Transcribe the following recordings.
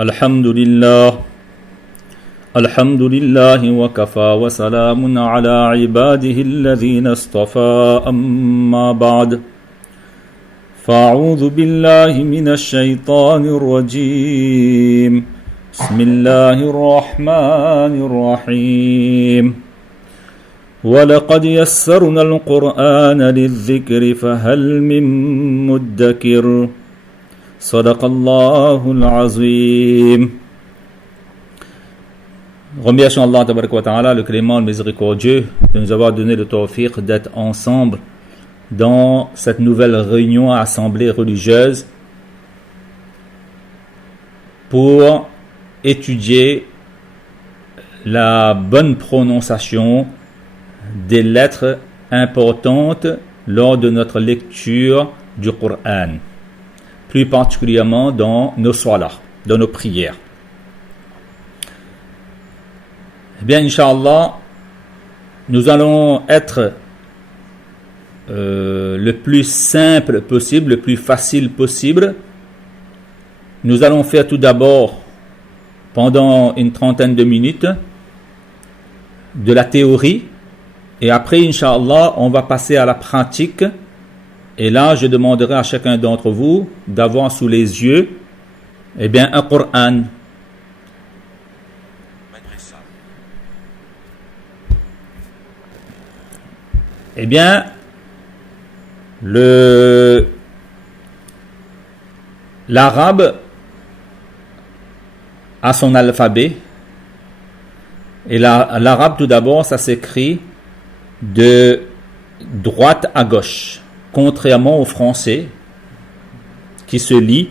الحمد لله وكفى وسلام على عباده الذين اصطفى أما بعد فأعوذ بالله من الشيطان الرجيم بسم الله الرحمن الرحيم ولقد يسرنا القرآن للذكر فهل من مدكر صدق الله العظيم. Remercions Allah tabaraka wa ta'ala, le clément, le miséricordieux, de nous avoir donné le tawfiq d'être ensemble dans cette nouvelle réunion assemblée religieuse pour étudier la bonne prononciation des lettres importantes lors de notre lecture du Coran, plus particulièrement dans nos salahs, dans nos prières. Eh bien, Inch'Allah, nous allons être le plus simple possible, le plus facile possible. Nous allons faire tout d'abord, pendant une trentaine de minutes, de la théorie. Et après, Inch'Allah, on va passer à la pratique. Et là, je demanderai à chacun d'entre vous d'avoir sous les yeux, eh bien, un Coran. Eh bien, l'arabe a son alphabet. Et l'arabe, tout d'abord, ça s'écrit de droite à gauche, contrairement au français, qui se lit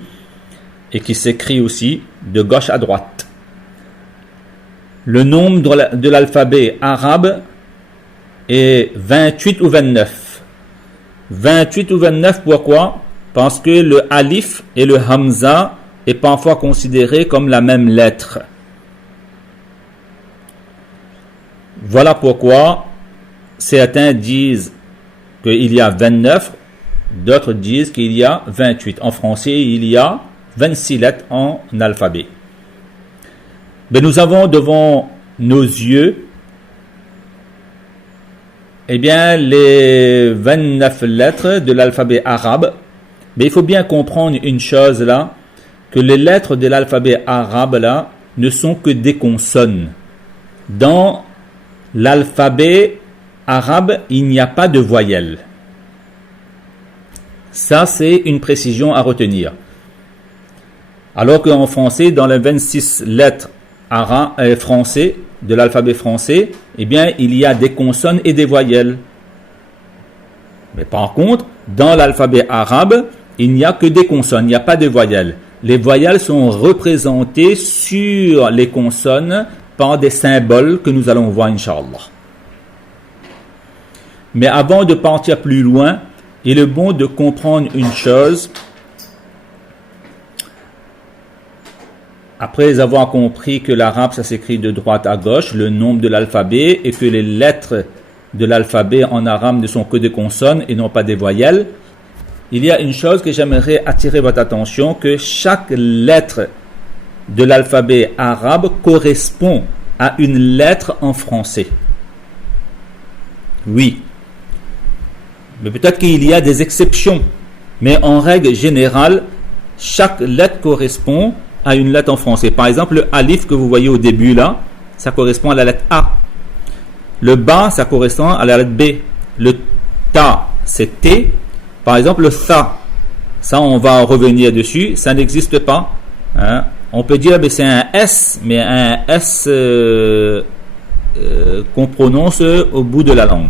et qui s'écrit aussi de gauche à droite. Le nombre de l'alphabet arabe est 28 ou 29. 28 ou 29, pourquoi? Parce que le alif et le hamza est parfois considéré comme la même lettre. Voilà pourquoi certains disent qu'il y a 29, d'autres disent qu'il y a 28. En français, il y a 26 lettres en alphabet. Mais nous avons devant nos yeux eh bien, les 29 lettres de l'alphabet arabe. Mais il faut bien comprendre une chose là, que les lettres de l'alphabet arabe là ne sont que des consonnes. Dans l'alphabet arabe, il n'y a pas de voyelles. Ça, c'est une précision à retenir. Alors qu'en français, dans les 26 lettres français, de l'alphabet français, eh bien, il y a des consonnes et des voyelles. Mais par contre, dans l'alphabet arabe, il n'y a que des consonnes, il n'y a pas de voyelles. Les voyelles sont représentées sur les consonnes par des symboles que nous allons voir, Inch'Allah. Mais avant de partir plus loin, il est bon de comprendre une chose. Après avoir compris que l'arabe, ça s'écrit de droite à gauche, le nombre de l'alphabet, et que les lettres de l'alphabet en arabe ne sont que des consonnes et non pas des voyelles, il y a une chose que j'aimerais attirer votre attention, que chaque lettre de l'alphabet arabe correspond à une lettre en français. Oui. Mais peut-être qu'il y a des exceptions. Mais en règle générale, chaque lettre correspond à une lettre en français. Par exemple, le alif que vous voyez au début là, ça correspond à la lettre A. Le ba, ça correspond à la lettre B. Le ta, c'est T. Par exemple, le tha, ça on va revenir dessus, ça n'existe pas. Hein. On peut dire que c'est un S, mais un S qu'on prononce au bout de la langue.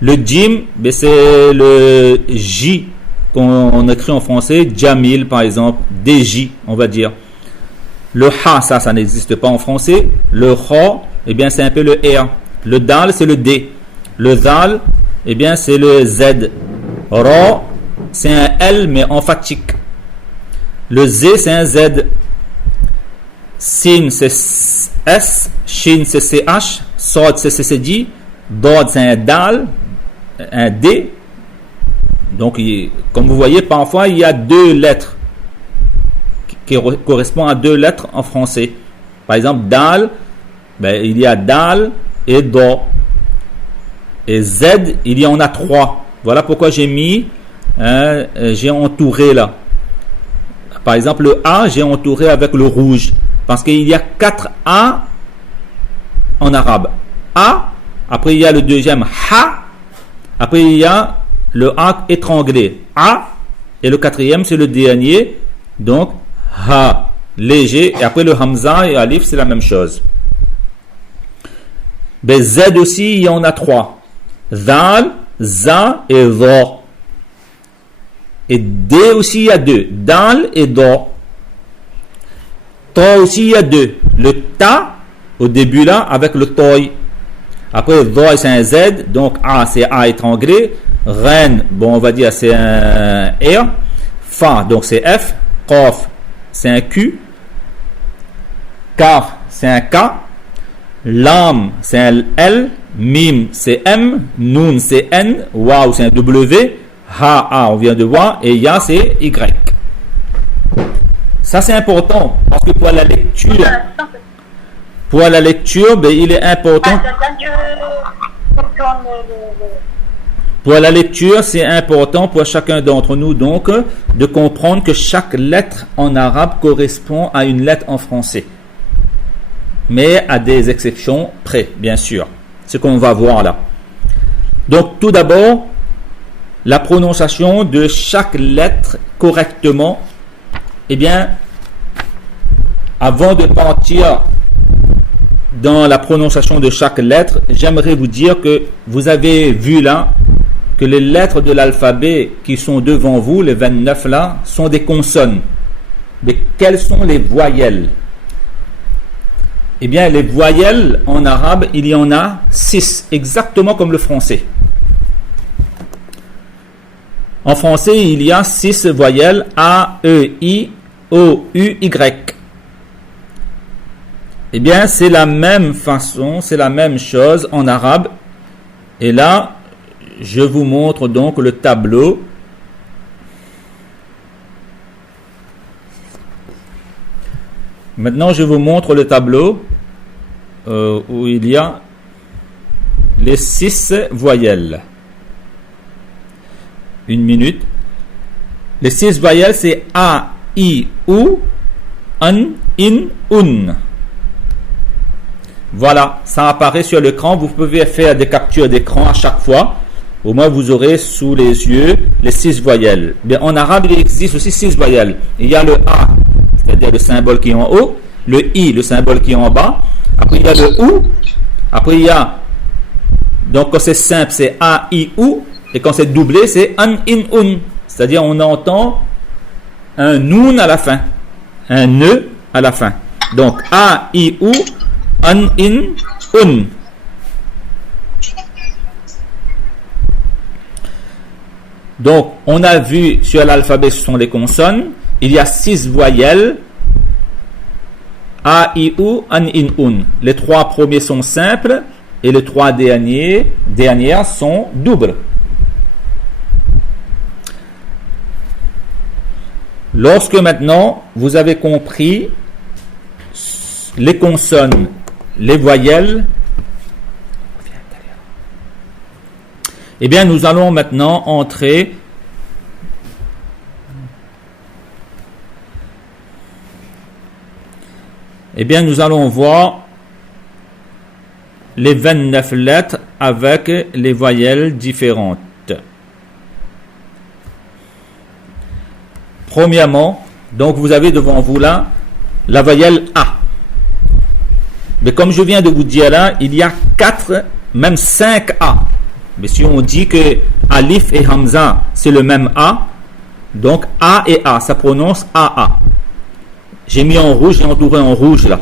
Le jim, c'est le J qu'on écrit en français, Jamil par exemple, DJ, on va dire. Le Ha, ça n'existe pas en français. Le Ra, eh bien c'est un peu le R. Le Dal, c'est le D. Le Zal, eh bien c'est le Z. Ra, c'est un L mais emphatique. Le Z, c'est un Z. Sin, c'est S. Shin, c'est CH. Sod, c'est CCD. Dod, c'est un Dal. Un D. Donc, comme vous voyez, parfois, il y a deux lettres correspond à 2 lettres en français. Par exemple, dal, ben, il y a dal et do. Et z, il y en a 3. Voilà pourquoi j'ai mis, j'ai entouré là. Par exemple, le A, j'ai entouré avec le rouge. Parce qu'il y a 4 A en arabe. A, après il y a le deuxième Ha, après il y a le A étranglé. A, et le quatrième c'est le dernier. Donc, Ha, léger. Et après le Hamza et Alif, c'est la même chose. Ben, Z aussi, il y en a 3. Zal, Za et Dha. Et D aussi, il y a 2. Dal et Do. Ta aussi, il y a 2. Le Ta, au début là, avec le Toy. Après, Dha, c'est un Z. Donc, A, c'est A étranglé. Ren, bon, on va dire, c'est un R. Fa, donc c'est F. Qaf, c'est un Q. Kaf, c'est un K. Lam, c'est un L. Mim, c'est M. Nun, c'est N. Waw, c'est un W. Ha, on vient de voir, et Ya, c'est Y. Ça, c'est important, parce que pour la lecture, ben, il est important. Pour la lecture, c'est important pour chacun d'entre nous, donc, de comprendre que chaque lettre en arabe correspond à une lettre en français. Mais à des exceptions près, bien sûr. Ce qu'on va voir là. Donc, tout d'abord, la prononciation de chaque lettre correctement. Eh bien, avant de partir dans la prononciation de chaque lettre, j'aimerais vous dire que vous avez vu là que les lettres de l'alphabet qui sont devant vous, les 29 là, sont des consonnes. Mais quelles sont les voyelles? Eh bien, les voyelles en arabe, il y en a 6, exactement comme le français. En français, il y a 6 voyelles A, E, I, O, U, Y. Eh bien, c'est la même façon, c'est la même chose en arabe. Et là, je vous montre donc le tableau. Maintenant, je vous montre le tableau où il y a les 6 voyelles. Une minute. Les 6 voyelles, c'est A, I, U, An, In, Un. Voilà, ça apparaît sur l'écran. Vous pouvez faire des captures d'écran à chaque fois. Au moins, vous aurez sous les yeux les 6 voyelles. Mais en arabe, il existe aussi 6 voyelles. Il y a le A, c'est-à-dire le symbole qui est en haut. Le I, le symbole qui est en bas. Après, il y a le U. Après, il y a... Donc, quand c'est simple, c'est A, I, U. Et quand c'est doublé, c'est An, In, Un. C'est-à-dire, on entend un Nun à la fin. Un Ne à la fin. Donc, A, I, U, An, In, Un. Donc, on a vu sur l'alphabet, ce sont les consonnes. Il y a 6 voyelles. A, I, U, An, In, Un. Les 3 premiers sont simples et les 3 dernières sont doubles. Lorsque maintenant vous avez compris les consonnes, les voyelles, eh bien nous allons maintenant entrer nous allons voir les 29 lettres avec les voyelles différentes. Premièrement, donc vous avez devant vous là la voyelle A. Mais comme je viens de vous dire là, il y a 4, même 5 A. Mais si on dit que Alif et Hamza c'est le même A, donc A et A, ça prononce AA. J'ai mis en rouge, j'ai entouré en rouge là.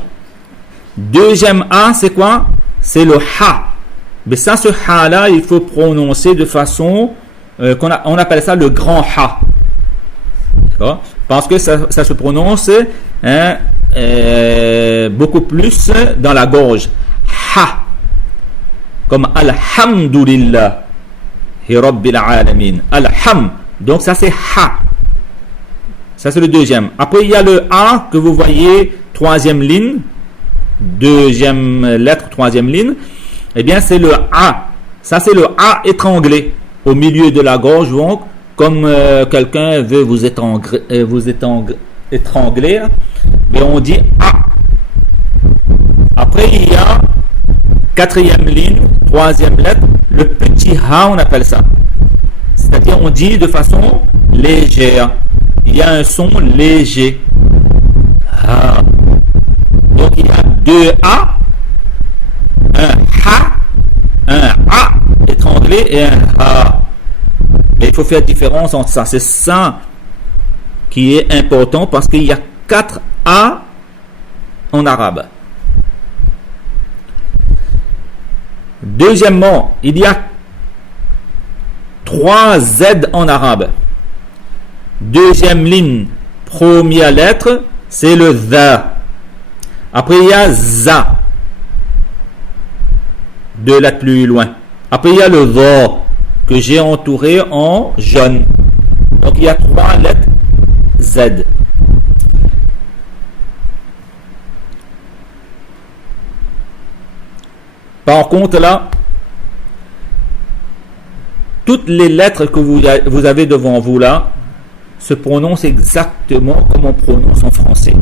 Deuxième A, c'est quoi? C'est le Ha. Mais ça, ce Ha là, il faut prononcer de façon, on appelle ça le grand Ha. D'accord? Parce que ça se prononce beaucoup plus dans la gorge. Ha. Comme Alhamdulillah. Rabbil alamin. Alham. Donc ça c'est Ha. Ça, c'est le deuxième. Après, il y a le A que vous voyez, troisième ligne, deuxième lettre, troisième ligne. Eh bien, c'est le A. Ça, c'est le A étranglé au milieu de la gorge. Donc, comme quelqu'un veut vous étrangler, mais on dit A. Après, il y a quatrième ligne, troisième lettre, le petit A, on appelle ça. C'est-à-dire, on dit de façon légère. Il y a un son léger. Ah. Donc, il y a deux A, un A étranglé et un A. Mais il faut faire différence entre ça. C'est ça qui est important parce qu'il y a 4 A en arabe. Deuxièmement, il y a 3 Z en arabe. Deuxième ligne, première lettre, c'est le ZA. Après, il y a ZA. 2 lettres plus loin. Après, il y a le ZA que j'ai entouré en jaune. Donc, il y a 3 lettres Z. Par contre, là, toutes les lettres que vous avez devant vous là se prononcent exactement comme on prononce en français.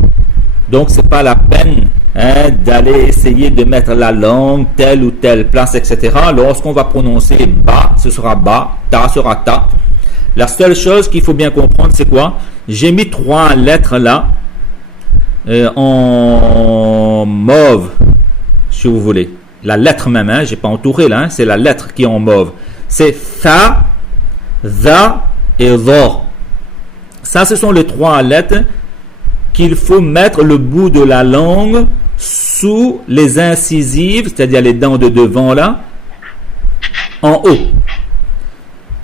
Donc, c'est pas la peine d'aller essayer de mettre la langue telle ou telle place, etc. Lorsqu'on va prononcer ba, ce sera ba, ta sera ta. La seule chose qu'il faut bien comprendre, c'est quoi? J'ai mis 3 lettres là en mauve, si vous voulez. La lettre même, j'ai pas entouré là, c'est la lettre qui est en mauve. C'est tha, za et dha. Ça, ce sont les 3 lettres qu'il faut mettre le bout de la langue sous les incisives, c'est-à-dire les dents de devant là, en haut.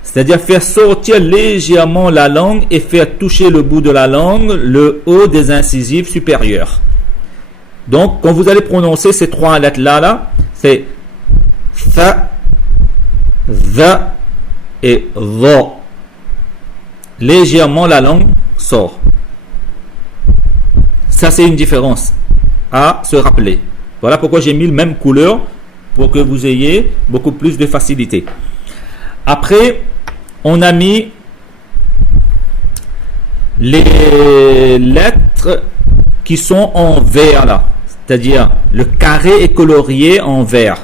C'est-à-dire faire sortir légèrement la langue et faire toucher le bout de la langue, le haut des incisives supérieures. Donc, quand vous allez prononcer ces 3 lettres-là, c'est tha, za et dha. Légèrement, la langue sort. Ça, c'est une différence à se rappeler. Voilà pourquoi j'ai mis la même couleur pour que vous ayez beaucoup plus de facilité. Après, on a mis les lettres qui sont en vert là. C'est-à-dire, le carré est colorié en vert.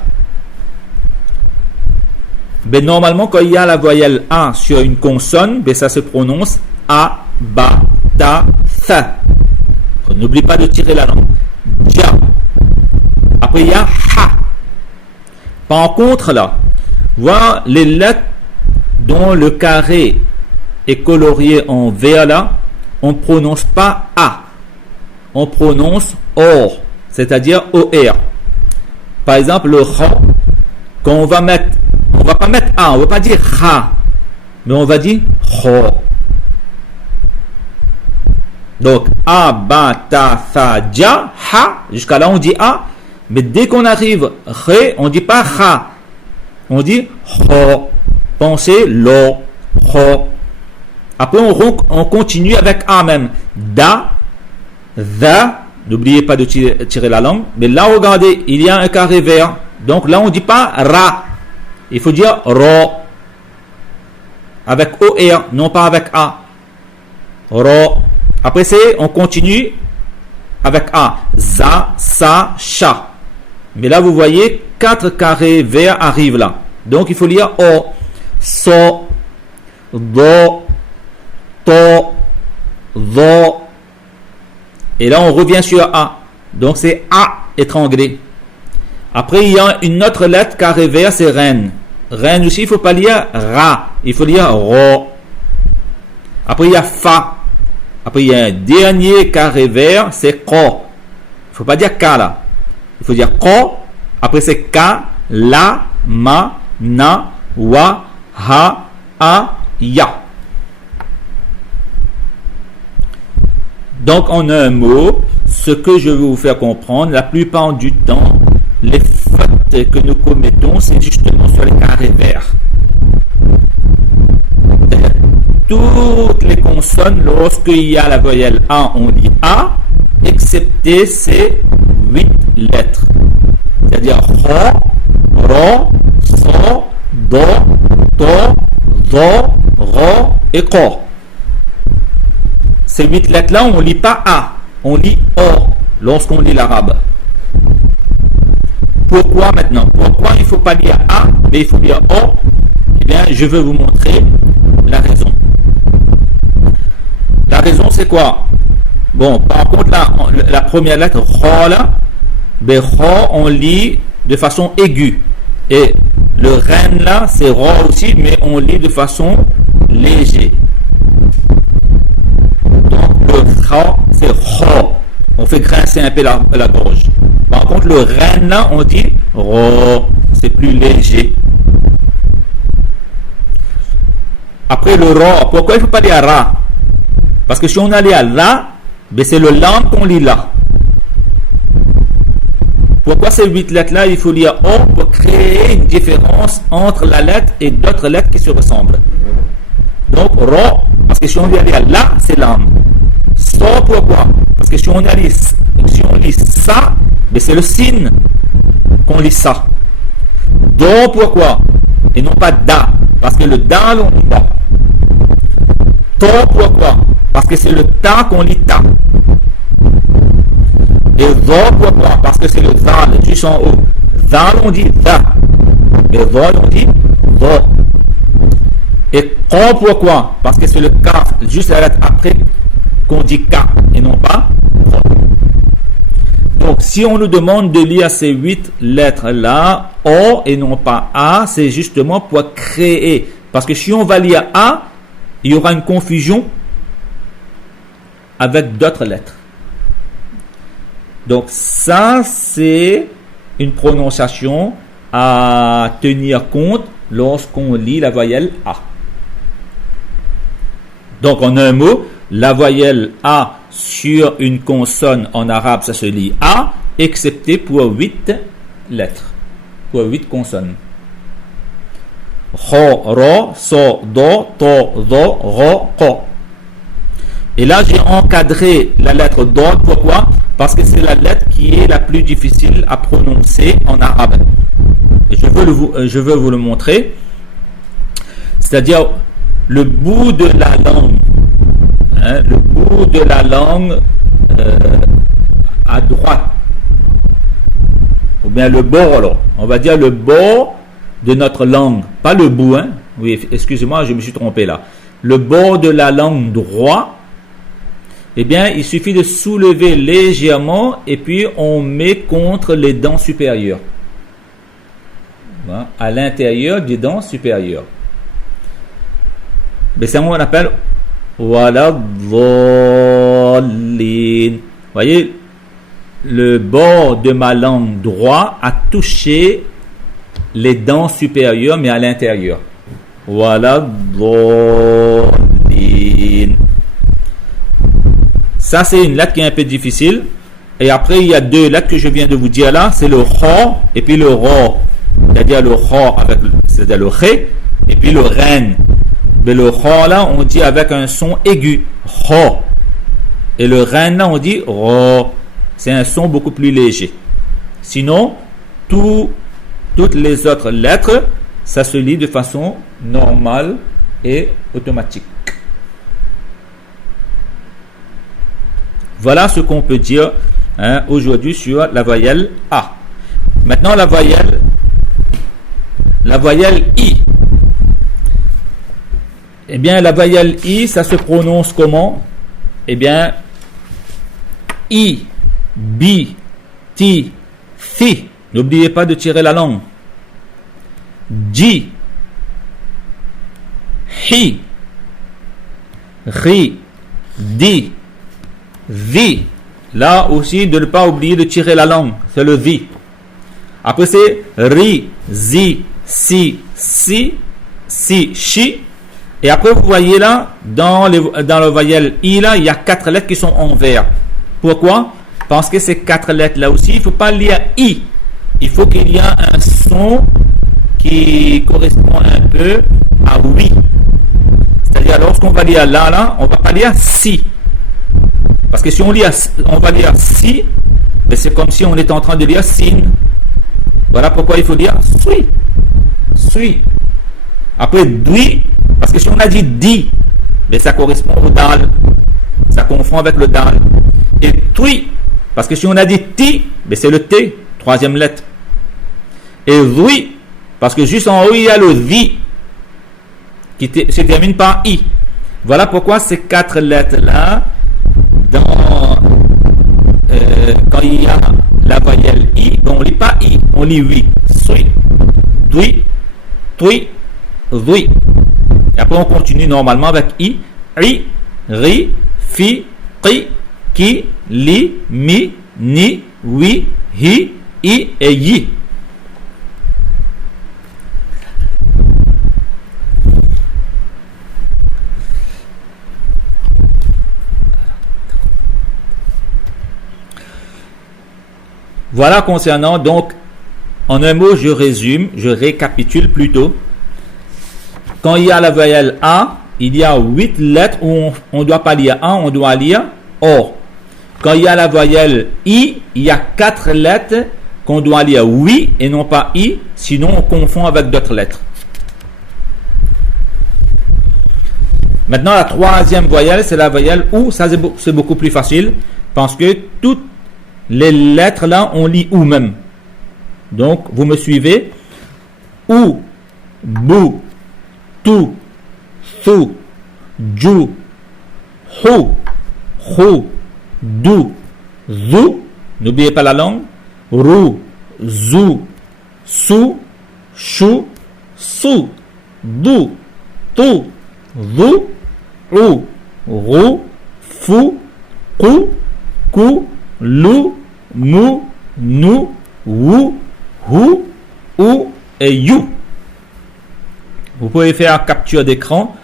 Mais normalement, quand il y a la voyelle A sur une consonne, ben ça se prononce A, Ba, Ta, Tha. N'oublie pas de tirer la langue. Ja. Après, il y a Ha. Par contre, là, voilà les lettres dont le carré est colorié en vert là, on ne prononce pas A. On prononce OR, c'est-à-dire OR. Par exemple, le Ra, quand on va pas mettre A, on ne va pas dire Ra, mais on va dire Ra. Donc, A, Ba, Ta, Tha, Ja, Ha, jusqu'à là on dit A, mais dès qu'on arrive Ré, on ne dit pas Ra, on dit Ra. Pensez Lo, Ra. Après, on continue avec A même. Da, Tha, n'oubliez pas de tirer la langue, mais là, regardez, il y a un carré vert. Donc là, on ne dit pas Ra, il faut dire Ra. Avec OR, non pas avec A. Ra. Après, on continue avec A. Za, Sa, Sha. Mais là, vous voyez, 4 carrés verts arrivent là. Donc, il faut lire O. So, Do, To, Vo. Et là, on revient sur A. Donc, c'est A étranglé. Après, il y a une autre lettre carré vert, c'est Ren. Ren aussi, il ne faut pas lire Ra. Il faut lire Ro. Après, il y a Fa. Après, il y a un dernier carré vert, c'est Ko. Il ne faut pas dire Ka là. Il faut dire Ko. Après, c'est Ka, La, Ma, Na, Wa, Ha, A, Ya. Donc, en un mot, ce que je veux vous faire comprendre, la plupart du temps, les fautes que nous commettons, c'est justement sur les carrés verts. toutes les consonnes, lorsqu'il y a la voyelle A, on lit A, excepté ces 8 lettres. C'est-à-dire Ra, Ra, Sa, Do, Ta, Dha, Ra et Qa. Ces 8 lettres-là, on ne lit pas A, on lit O lorsqu'on lit l'arabe. Pourquoi maintenant? Pourquoi il ne faut pas lire A, mais il faut lire O? Eh bien, je vais vous montrer la raison. La raison, c'est quoi? Bon, par contre, la première lettre, Ra, là, ben, Ra, on lit de façon aiguë. Et le Ren, là, c'est Ra aussi, mais on lit de façon légère. Donc, le Ra, c'est Ra. On fait grincer un peu la gorge. Par contre, le Ren, là, on dit Ra. C'est plus léger. Après le Ra, pourquoi il ne faut pas lire Ra? Parce que si on allait à Ra, ben c'est le lam qu'on lit là. Pourquoi ces 8 lettres-là, il faut lire O pour créer une différence entre la lettre et d'autres lettres qui se ressemblent. Donc Ra, parce que si on allait à La, c'est lam. Sa, pourquoi? Parce que si on lit ça, ben c'est le sin qu'on lit ça. Do, pourquoi? Et non pas Da, parce que le Da, on lit Da. Ta, pourquoi? Parce que c'est le Ta qu'on lit Ta. Et Dha, pourquoi? Parce que c'est le Zal, juste en haut. Zal, on dit Dha. Et Dha, on dit Dha. Et Qa, pourquoi? Parce que c'est le Kaf, juste la lettre après qu'on dit Ka, et non pas Qa. Donc, si on nous demande de lire ces 8 lettres-là, O et non pas A, c'est justement pour créer. Parce que si on va lire A, il y aura une confusion avec d'autres lettres. Donc ça, c'est une prononciation à tenir compte lorsqu'on lit la voyelle A. Donc en un mot, la voyelle A sur une consonne en arabe, ça se lit A, excepté pour 8 lettres, pour 8 consonnes. Ra, Ra, Sa, Do, Ta, Dha, Ra, Qa. Et là, j'ai encadré la lettre Do. Pourquoi? Parce que c'est la lettre qui est la plus difficile à prononcer en arabe. Et je veux vous le montrer. C'est-à-dire le bout de la langue. Le bout de la langue à droite. Ou bien le bord, alors. On va dire le bord de notre langue. Pas le bout, hein. Oui, excusez-moi, je me suis trompé là. Le bord de la langue droit. Eh bien, il suffit de soulever légèrement et puis on met contre les dents supérieures. Voilà, à l'intérieur des dents supérieures. Mais c'est ce qu'on appelle Wala Dhalin. Voyez, le bord de ma langue droit a touché les dents supérieures, mais à l'intérieur. Wala Dhalin. Ça, c'est une lettre qui est un peu difficile. Et après, il y a 2 lettres que je viens de vous dire là. C'est le Ra et puis le Ra. C'est-à-dire le Ra avec, c'est-à-dire le Ré et puis le Ren. Mais le Ra là, on dit avec un son aigu. Ra. Et le Ren là, on dit Ra. C'est un son beaucoup plus léger. Sinon, toutes les autres lettres, ça se lit de façon normale et automatique. Voilà ce qu'on peut dire aujourd'hui sur la voyelle A. Maintenant, la voyelle I. Eh bien, la voyelle I, ça se prononce comment? Eh bien, I, Bi, Ti, Fi. N'oubliez pas de tirer la langue. Ji, Hi, Ri, Di, Vi. Là aussi, de ne pas oublier de tirer la langue. C'est le Vi. Après, c'est Ri, Zi, Si, Si, Si, Chi. Et après, vous voyez là, dans le voyelle I, là, il y a 4 lettres qui sont en vert. Pourquoi? Parce que ces 4 lettres là aussi, il ne faut pas lire I. Il faut qu'il y ait un son qui correspond un peu à oui. c'est-à-dire lorsqu'on va lire là, on va pas lire si. Parce que si on va lire si, ben c'est comme si on était en train de lire sin. Voilà pourquoi il faut dire suis. Après dui, parce que si on a dit di, ben ça correspond au dal. Ça confond avec le dal. Et tui, parce que si on a dit ti, ben c'est le t, troisième lettre. Et oui, parce que juste en haut il y a le vi qui se termine par i. Voilà pourquoi ces quatre lettres là, quand il y a la voyelle i, ben on lit pas i, on lit oui. Sui, dui, tui, oui. Et après on continue normalement avec i, ri, fi, qi, ki, li, mi, ni, oui, hi, i et yi. Voilà concernant donc, en un mot, je résume, je récapitule plutôt. Quand il y a la voyelle A, il y a 8 lettres où on ne doit pas lire A, on doit lire O. Quand il y a la voyelle I, il y a 4 lettres qu'on doit lire oui et non pas I, sinon on confond avec d'autres lettres. Maintenant, la troisième voyelle, c'est la voyelle OU. Ça, c'est beaucoup plus facile parce que toutes les lettres là, on lit OU même. Donc, vous me suivez. OU, BOU, TOU, THOU, JOU, HOU, HOU, DOU, ZOU. N'oubliez pas la langue. ROU, ZOU, SOU, CHOU, SOU, DOU, TOU, ZOU, OU, ROU, FOU, QOU, KOU, LOU, MOU, NOU, WOU, HOU, OU et YOU. Vous pouvez faire capture d'écran.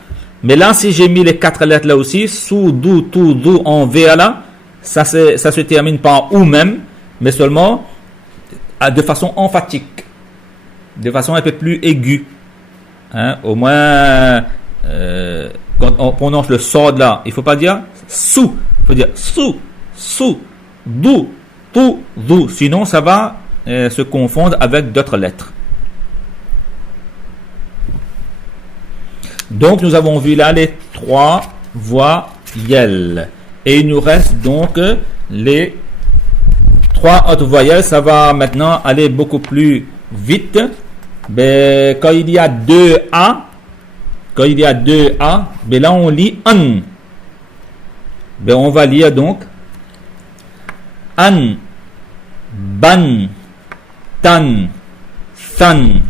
Mais là, si j'ai mis les 4 lettres là aussi, SOU, DOU, TOU, ZOU en V là, ça se termine par OU même, mais seulement de façon emphatique, de façon un peu plus aiguë. Hein? Au moins, quand on prononce le sod là, il ne faut pas dire sou, il faut dire sou, dou, tou, dou. Sinon, ça va se confondre avec d'autres lettres. Donc, nous avons vu là les 3 voyelles. Et il nous reste donc les 3 autres voyelles. Ça va maintenant aller beaucoup plus vite. Ben, quand il y a 2 A, ben là on lit an. Ben on va lire donc an, ban, tan, than,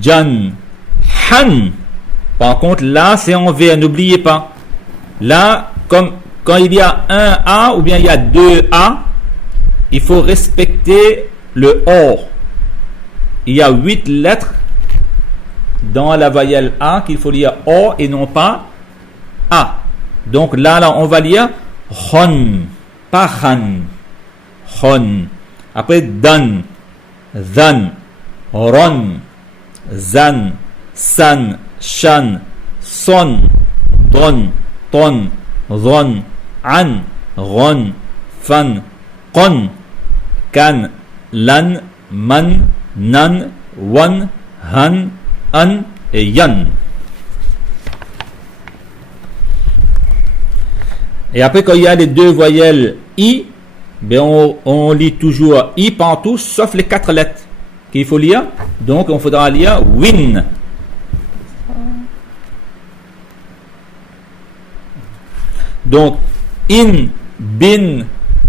jan, han. Par contre là c'est en V, n'oubliez pas. Là, comme quand il y a un A ou bien il y a 2 A, il faut respecter le O. Il y a 8 lettres dans la voyelle A qu'il faut lire O et non pas A. Donc là on va lire hon, pas han. Hon. Après dan, zan, ron, zan, san, shan, son, don, ton, zon, an, ron, fan, kon, kan, lan, man, nan, wan, han, an et yan. Et après, quand il y a les 2 voyelles I, ben on lit toujours I partout, sauf les 4 lettres qu'il faut lire. Donc, on faudra lire win. Donc, in, bin,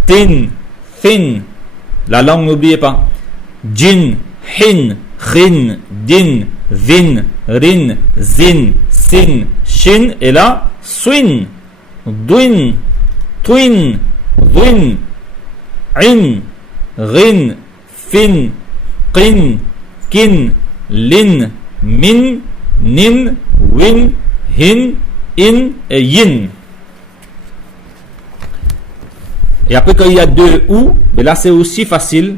tin, thin. La langue, n'oubliez pas. Jin, hin, rin, din, vin, rin, zin, sin, shin. Et là, swin, dwin, twin, dwin, in, rin, fin, qin, kin, lin, min, nin, win, hin, in et yin. Et après, quand il y a 2 ou, ben là c'est aussi facile.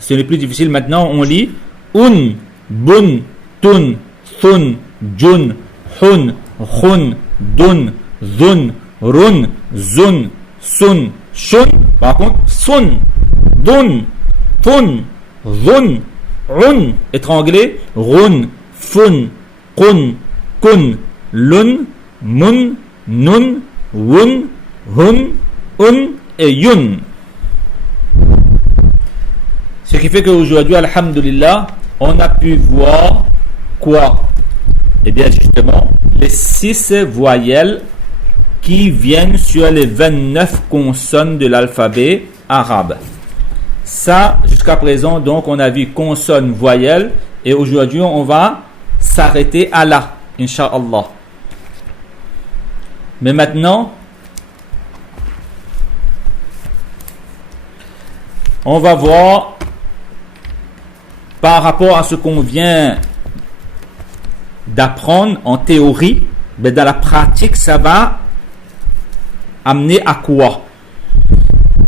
Ce n'est plus difficile. Maintenant, on lit un, bun, tun, thun, jun, hun, khun, dun, zun, run, zun, sun, shun. Par contre, sun, dun, tun, zun, run, étranglé, run, fun, kun, kun, lun, mun, nun, wun, hun, un et yun. Ce qui fait qu'aujourd'hui, alhamdulillah, on a pu voir quoi? Eh bien, justement, les 6 voyelles qui viennent sur les 29 consonnes de l'alphabet arabe. Ça, jusqu'à présent, donc, on a vu consonnes, voyelles, et aujourd'hui, on va s'arrêter à là, Inch'Allah. Mais maintenant, on va voir par rapport à ce qu'on vient d'apprendre en théorie, mais dans la pratique, ça va amener à quoi?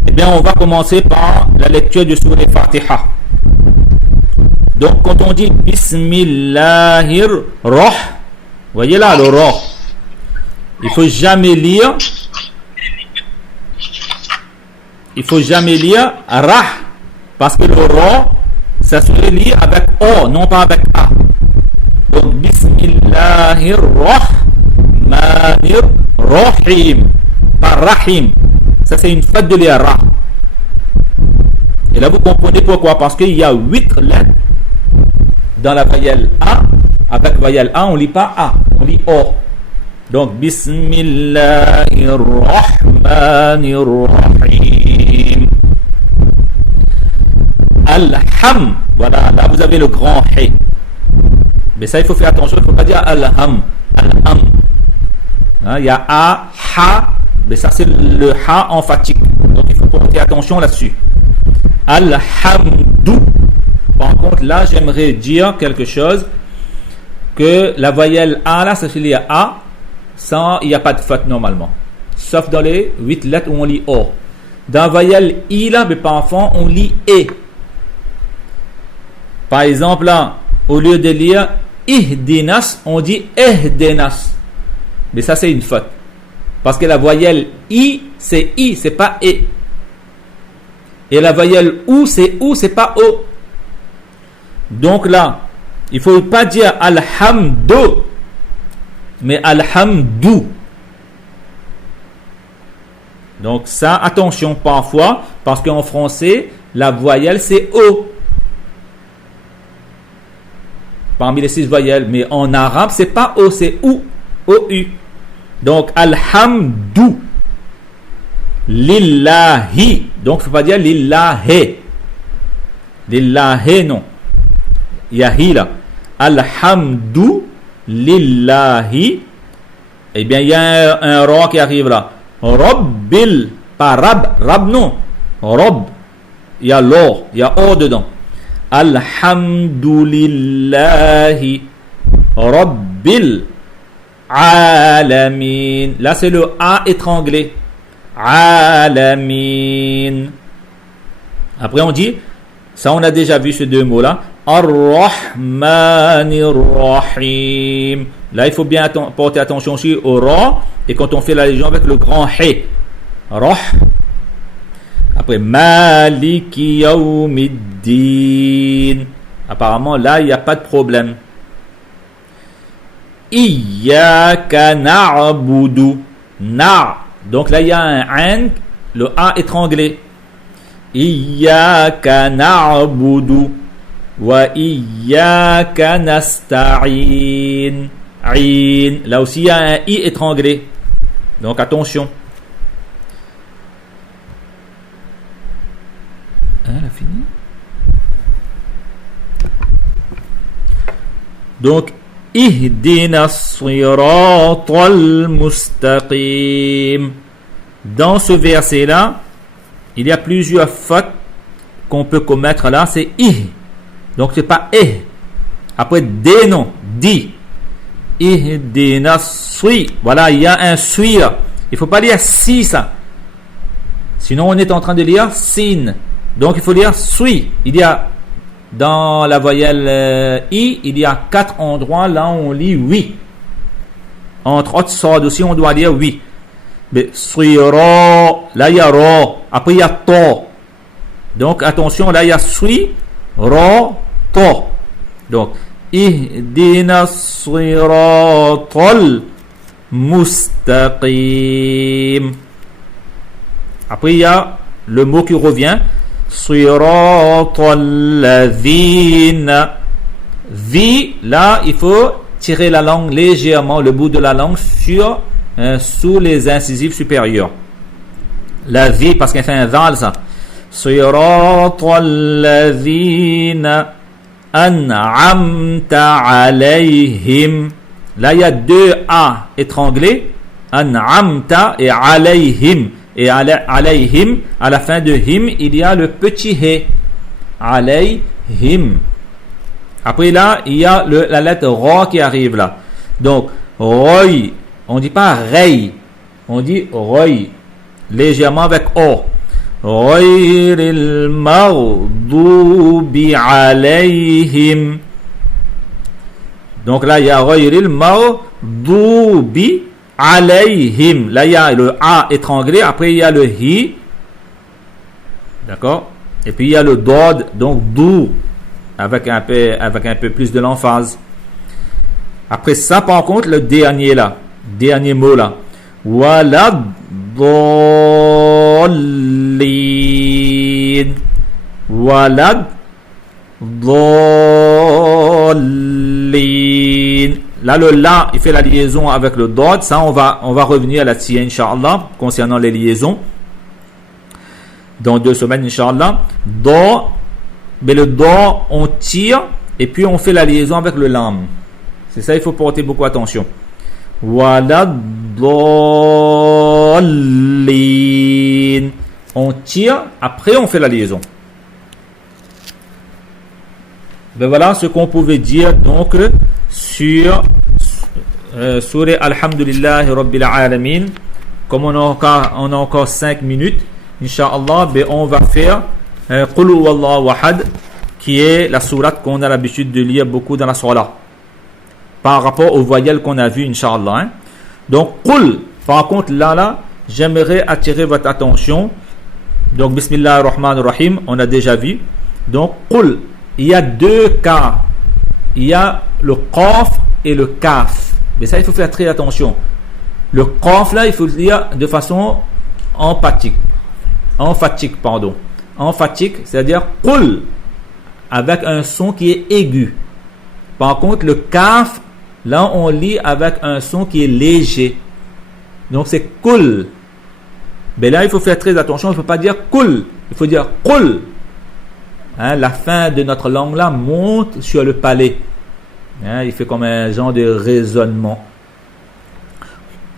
Eh bien, on va commencer par la lecture du Sourate Fatiha. Donc, quand on dit Bismillahir Rah, voyez là le Rah, il faut jamais lire Rah, parce que le Rah, ça se lit avec O, non pas avec A. Donc, Bismillahir Rahmanir Rahim. Par Rahim. Ça, c'est une faute de lire Ra. Et là, vous comprenez pourquoi. Parce qu'il y a 8 lettres dans la voyelle A. Avec voyelle A, on ne lit pas A, on lit O. Donc, Bismillahir Rahmanir Rahim. Alham. Voilà, là vous avez le grand He. Mais ça, il faut faire attention, il ne faut pas dire Alham. Alham. Hein, il y a A, Ha, mais ça c'est le Ha emphatique. Donc il faut porter attention là-dessus. Alhamdou. Par contre, là, j'aimerais dire quelque chose, que la voyelle A, là, ça se lit à A, sans, il n'y a pas de faute normalement. Sauf dans les 8 lettres où on lit O. Dans la voyelle I, là, mais parfois, on lit E. Par exemple, là, au lieu de lire Ihdinas, on dit Ehdenas. Mais ça, c'est une faute. Parce que la voyelle I, c'est pas E. Et la voyelle OU, c'est pas O. Donc là, il ne faut pas dire Alhamdou, mais Alhamdou. Donc ça, attention parfois, parce qu'en français, la voyelle c'est O. Parmi les 6 voyelles, mais en arabe, c'est pas O, c'est OU. O-U. Donc, Alhamdou. Lillahi. Donc, il ne faut pas dire Lillahi. Lillahi, non. Il y a hi là. Alhamdou. Lillahi. Eh bien, il y a un ra qui arrive là. Rabbil. Pas rab. Rab, non. Rab. Il y a l'or. Il y a or dedans. Alhamdulillahi. Rabbil. Alamin. Là, c'est le A étranglé. Alamin. Après, on dit, ça, on a déjà vu ces 2 mots-là. Ar-Rahmanir Rahim. Là, il faut bien porter attention aussi au Ra. Et quand on fait la légion avec le grand He. Rah. Après, Maliki Yawmiddin. Apparemment, là, il n'y a pas de problème. Iyyaka na'budu. Na. Donc là, il y a un Ain, le A étranglé. Iyyaka na'budu. Wa iyyaka nasta'in. Ain. Là aussi, il y a un I étranglé. Donc attention. Hein, elle a fini. Donc, Ihdina siratal mustaqim. Dans ce verset-là, il y a plusieurs fautes qu'on peut commettre là. C'est ih. Donc, c'est pas eh. Après, des non. Di. Ihdina sri. Voilà, il y a un sri là. Il ne faut pas lire si ça. Sinon, on est en train de lire sin. Donc, il faut lire sri. Il y a dans la voyelle I, il y a 4 endroits là où on lit oui. Entre autres sad aussi, on doit dire oui. Mais suira, là il y a ra. Après il y a ta. Donc attention, là il y a sui, ra, ta. Donc, ihdina siratal mustaqim. Après il y a le mot qui revient. Siratal ladhina. Vi, là il faut tirer la langue légèrement, le bout de la langue sous les incisives supérieures. La vie, parce qu'elle fait un val, ça. Siratal ladhina an'amta alayhim. Là, il y a deux A étranglés. An'amta et alayhim. Et alayhim, à la fin de him, il y a le petit he. Alayhim. Après là, il y a la lettre Ra qui arrive là. Donc, Roy, on ne dit pas Rey, on dit Roy, légèrement avec O. Ghayril maghdubi alayhim. Donc là, il y a Ghayril maghdubi alayhim. Là, il y a le A étranglé, après il y a le Hi. D'accord? Et puis il y a le Dod, donc Dou. Avec un peu plus de l'emphase. Après ça, par contre, le dernier mot là. Walad dallin. Walad dallin. Là, le la, il fait la liaison avec le dod. Ça, on va revenir là-dessus, Inch'Allah, concernant les liaisons. Dans 2 semaines, Inch'Allah. Do. Mais le do, on tire et puis on fait la liaison avec le lam. C'est ça, il faut porter beaucoup attention. Walad dallin. On tire, après on fait la liaison. Ben voilà ce qu'on pouvait dire donc sur Surah Alhamdulillahi Rabbil Alamin. Comme on a encore 5 minutes, Inch'Allah, ben on va faire Qul huwallahu ahad, qui est la sourate qu'on a l'habitude de lire beaucoup dans la salat, par rapport aux voyelles qu'on a vues, Inch'Allah. Hein. Donc, Qul, par contre, là, j'aimerais attirer votre attention. Donc, Bismillah ar-Rahman ar-Rahim, on a déjà vu. Donc, Qul, il y a 2 cas. Il y a le Qaf et le Kaf. Mais ça, il faut faire très attention. Le Qaf, là, il faut le lire de façon emphatique, pardon. Emphatique, c'est-à-dire Qul, avec un son qui est aigu. Par contre, le Kaf, là, on lit avec un son qui est léger. Donc, c'est Qul. Mais là, il faut faire très attention. Il ne faut pas dire Qul. Il faut dire Qul. Hein, la fin de notre langue, là, monte sur le palais. Hein, il fait comme un genre de résonnement.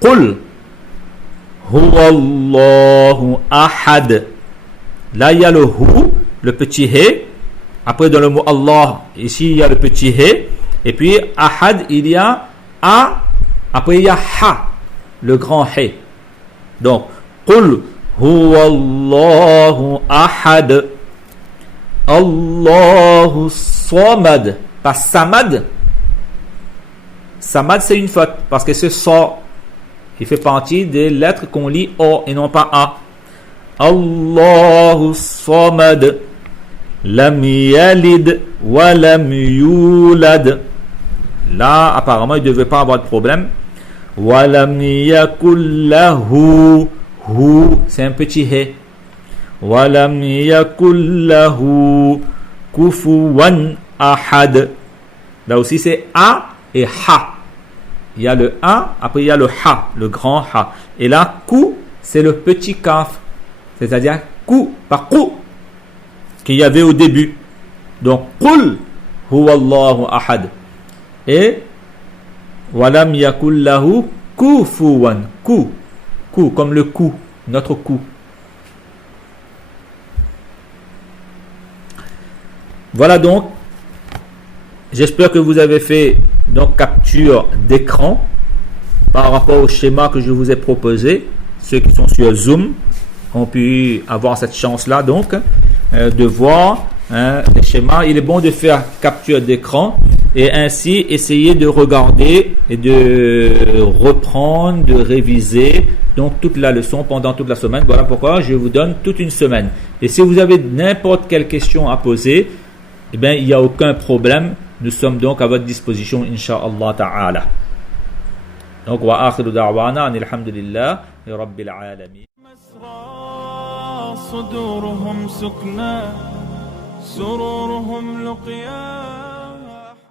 Qul. Huwallahu ahad. Là, il y a le hu, le petit he. Après, dans le mot Allah, ici, il y a le petit he. Et puis, ahad, il y a a. Après, il y a ha, le grand he. Donc, qul huwallahu ahad. Allahu samad. Pas samad. Samad, c'est une faute. Parce que ce sa, il fait partie des lettres qu'on lit O et non pas A. Allahu samad. Lam yalid wa lam yulad. Là, apparemment, il ne devait pas avoir de problème. Wa lam yakul lahu. Hu, c'est un petit he. Wa lam yakul lahu kufuwan ahad. Là aussi, c'est A et Ha. Il y a le A, après il y a le Ha, le grand Ha. Et là, Ku, c'est le petit Kaf. C'est-à-dire Ku, pas Ku, qu'il y avait au début. Donc, Qul huwallahu ahad. Et walam yakul lahu kufuwan. Ku, comme le cou, notre cou. Voilà donc. J'espère que vous avez fait donc capture d'écran par rapport au schéma que je vous ai proposé. Ceux qui sont sur Zoom ont pu avoir cette chance-là donc de voir les schémas. Il est bon de faire capture d'écran et ainsi essayer de regarder et de reprendre, de réviser donc toute la leçon pendant toute la semaine. Voilà pourquoi je vous donne toute une semaine. Et si vous avez n'importe quelle question à poser, eh bien, il n'y a aucun problème. Nous sommes donc à votre disposition, incha'Allah ta'ala. Donc, wa akhiru da'wana alhamdulillah rabbil alamin. صدورهم سكنى سرورهم لقيا